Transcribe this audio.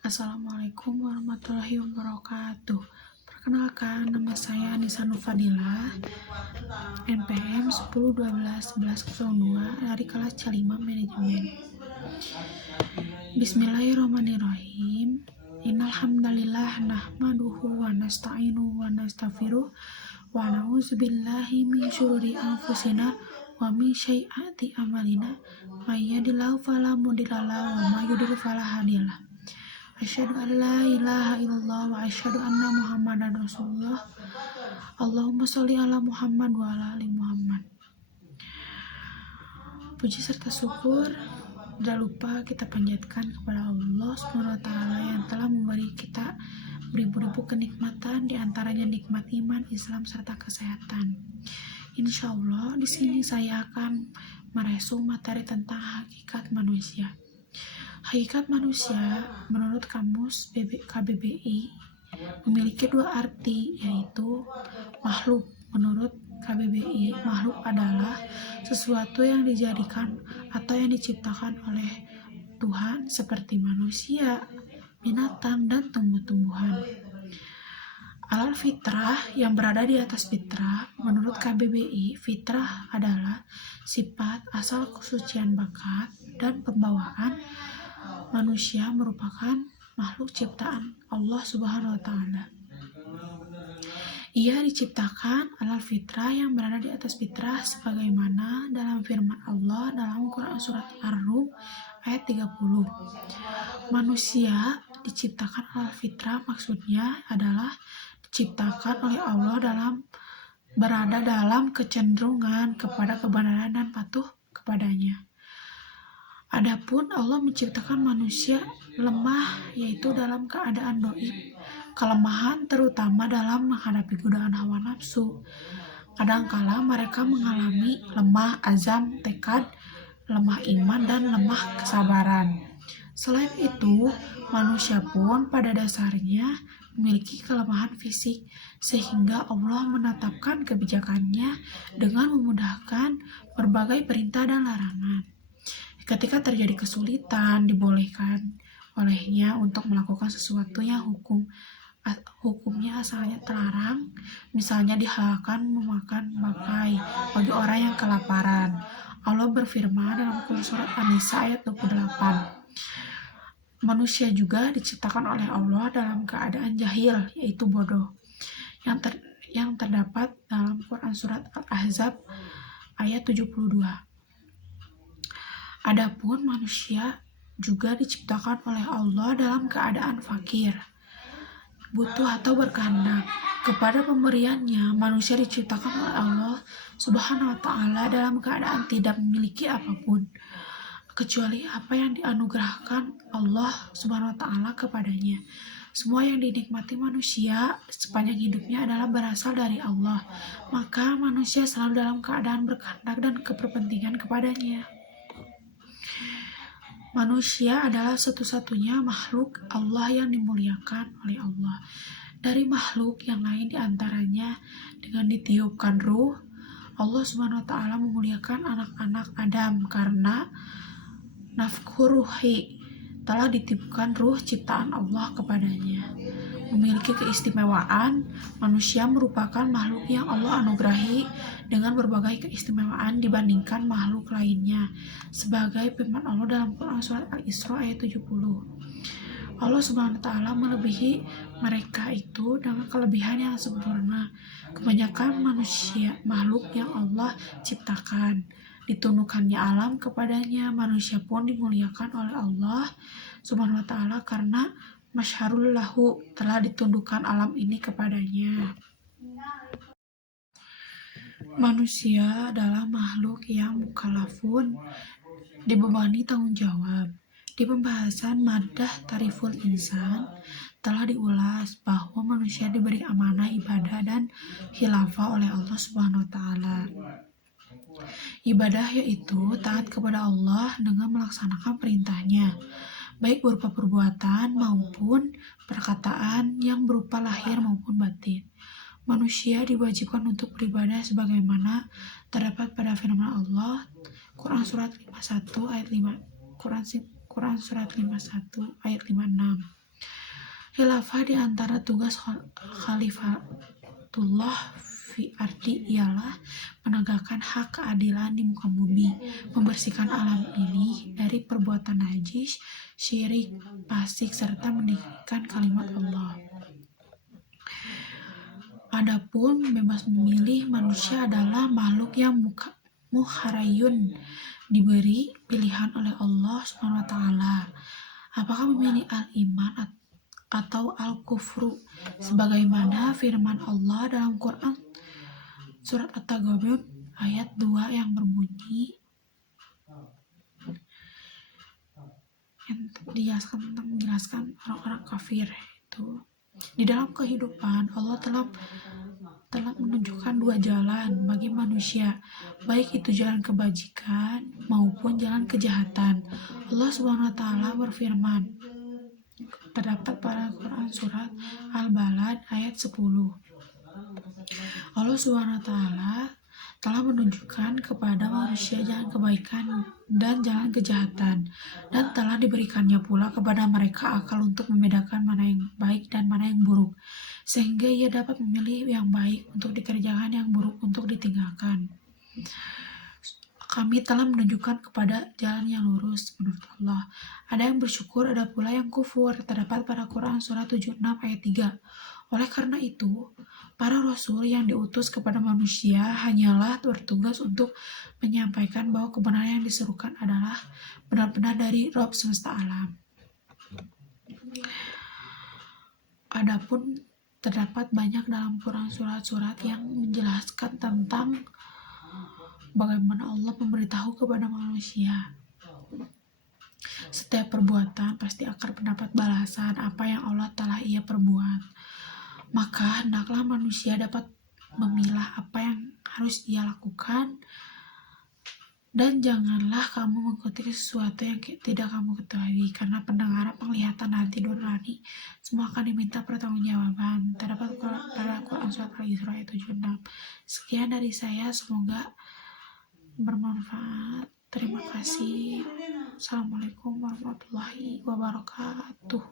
Assalamualaikum warahmatullahi wabarakatuh. Perkenalkan, nama saya Anissa Nurfadilah, NPM 10121102 dari kelas C5 Manajemen. Bismillahirrahmanirrahim. Innal hamdalillah nahmaduhu wa nasta'inuhu wa nastaghfiruh wa na'udzubillahi min syururi anfusina wa min sayyiati a'malina may yahdihillahu fala mudilla lahu wa may yudlil fala hadiyalah. Asyhadu an la ilaha illallah wa asyhadu anna Muhammadan Rasulullah. Allahumma sholli ala Muhammad wa ala ali Muhammad. Puji serta syukur tidak lupa kita panjatkan kepada Allah Subhanahu wa taala yang telah memberi kita beribu-ribu kenikmatan, di antaranya nikmat iman, Islam serta kesehatan. Insya Allah di sini saya akan meresum materi tentang hakikat manusia. Hakikat manusia menurut kamus KBBI memiliki dua arti, yaitu makhluk. Menurut KBBI, makhluk adalah sesuatu yang dijadikan atau yang diciptakan oleh Tuhan seperti manusia, binatang, dan tumbuh-tumbuhan. Alal fitrah yang berada di atas fitrah. Menurut KBBI, fitrah adalah sifat asal kesucian bakat dan pembawaan manusia, merupakan makhluk ciptaan Allah Subhanahu wa taala. Ia diciptakan alal fitrah yang berada di atas fitrah sebagaimana dalam firman Allah dalam Quran surat Ar-Rum ayat 30. Manusia diciptakan alal fitrah maksudnya adalah diciptakan oleh Allah berada dalam kecenderungan kepada kebenaran dan patuh kepadanya. Adapun Allah menciptakan manusia lemah, yaitu dalam keadaan dhaif, kelemahan terutama dalam menghadapi godaan hawa nafsu. Kadangkala mereka mengalami lemah azam, tekad, lemah iman, dan lemah kesabaran. Selain itu, manusia pun pada dasarnya memiliki kelemahan fisik, sehingga Allah menetapkan kebijakannya dengan memudahkan berbagai perintah dan larangan. Ketika terjadi kesulitan, dibolehkan olehnya untuk melakukan sesuatu yang hukumnya asalnya terlarang, misalnya dihalalkan memakan bangkai bagi orang yang kelaparan. Allah berfirman dalam surat An-Nisa ayat 28. Manusia juga diciptakan oleh Allah dalam keadaan jahil, yaitu bodoh, yang terdapat dalam Quran surat Al-Ahzab ayat 72. Adapun manusia juga diciptakan oleh Allah dalam keadaan fakir, butuh atau berkehendak kepada pemberiannya. Manusia diciptakan oleh Allah Subhanahu wa taala dalam keadaan tidak memiliki apapun kecuali apa yang dianugerahkan Allah Subhanahu wa taala kepadanya. Semua yang dinikmati manusia sepanjang hidupnya adalah berasal dari Allah, maka manusia selalu dalam keadaan berkehendak dan kepentingan kepadanya. Manusia adalah satu-satunya makhluk Allah yang dimuliakan oleh Allah. Dari makhluk yang lain diantaranya dengan ditiupkan ruh, Allah Subhanahu wa taala memuliakan anak-anak Adam karena nafkhur ruhi, telah ditiupkan ruh ciptaan Allah kepadanya. Memiliki keistimewaan, manusia merupakan makhluk yang Allah anugerahi dengan berbagai keistimewaan dibandingkan makhluk lainnya, sebagai firman Allah dalam Quran surat Al-Isra ayat 70. Allah Subhanahu wa taala melebihi mereka itu dengan kelebihan yang sempurna. Kebanyakan manusia makhluk yang Allah ciptakan, ditundukkannya alam kepadanya. Manusia pun dimuliakan oleh Allah Subhanahu wa taala karena masyarul lahu, telah ditundukkan alam ini kepadanya. Manusia adalah makhluk yang mukallafun, dibebani tanggung jawab. Di pembahasan Maddah Tariful Insan telah diulas bahwa manusia diberi amanah ibadah dan khilafah oleh Allah Subhanahu wa taala. Ibadah yaitu taat kepada Allah dengan melaksanakan perintahnya, baik berupa perbuatan maupun perkataan yang berupa lahir maupun batin. Manusia diwajibkan untuk beribadah sebagaimana terdapat pada firman Allah Quran surat 51 ayat 5, Quran surat 51 ayat 56. Khilafah di antara tugas Khalifatullah fi ardi ialah menegakkan hak keadilan di muka bumi, membersihkan alam ini dari perbuatan najis, syirik, fasik, serta meninggikan kalimat Allah. Adapun bebas memilih, manusia adalah makhluk yang mukharayun, diberi pilihan oleh Allah SWT. Apakah memilih al-iman atau al-kufru, sebagaimana firman Allah dalam Quran surat At-Taghabun ayat 2 yang berbunyi, yang menjelaskan orang-orang kafir itu. Di dalam kehidupan Allah telah menunjukkan dua jalan bagi manusia, baik itu jalan kebajikan maupun jalan kejahatan. Allah SWT berfirman, terdapat pada Quran surat Al-Balad ayat 10. Allah SWT telah menunjukkan kepada manusia jalan kebaikan dan jalan kejahatan, dan telah diberikannya pula kepada mereka akal untuk membedakan mana yang baik dan mana yang buruk, sehingga ia dapat memilih yang baik untuk dikerjakan, yang buruk untuk ditinggalkan. Kami telah menunjukkan kepada jalan yang lurus menurut Allah. Ada yang bersyukur, ada pula yang kufur. Terdapat pada Quran surat 76 ayat 3. Oleh karena itu, para rasul yang diutus kepada manusia hanyalah bertugas untuk menyampaikan bahwa kebenaran yang diserukan adalah benar-benar dari Rabb semesta alam. Adapun terdapat banyak dalam Quran surat-surat yang menjelaskan tentang bagaimana Allah memberitahu kepada manusia. Setiap perbuatan pasti akan mendapat balasan apa yang Allah telah ia perbuat. Maka hendaklah manusia dapat memilah apa yang harus ia lakukan, dan janganlah kamu mengikuti sesuatu yang tidak kamu ketahui, karena pendengaran, penglihatan, hati, nurani semua akan diminta pertanggungjawaban. Terdapat pada Quran surat Al-Isra ayat 76. Sekian dari saya, semoga bermanfaat. Terima kasih. Assalamualaikum warahmatullahi wabarakatuh.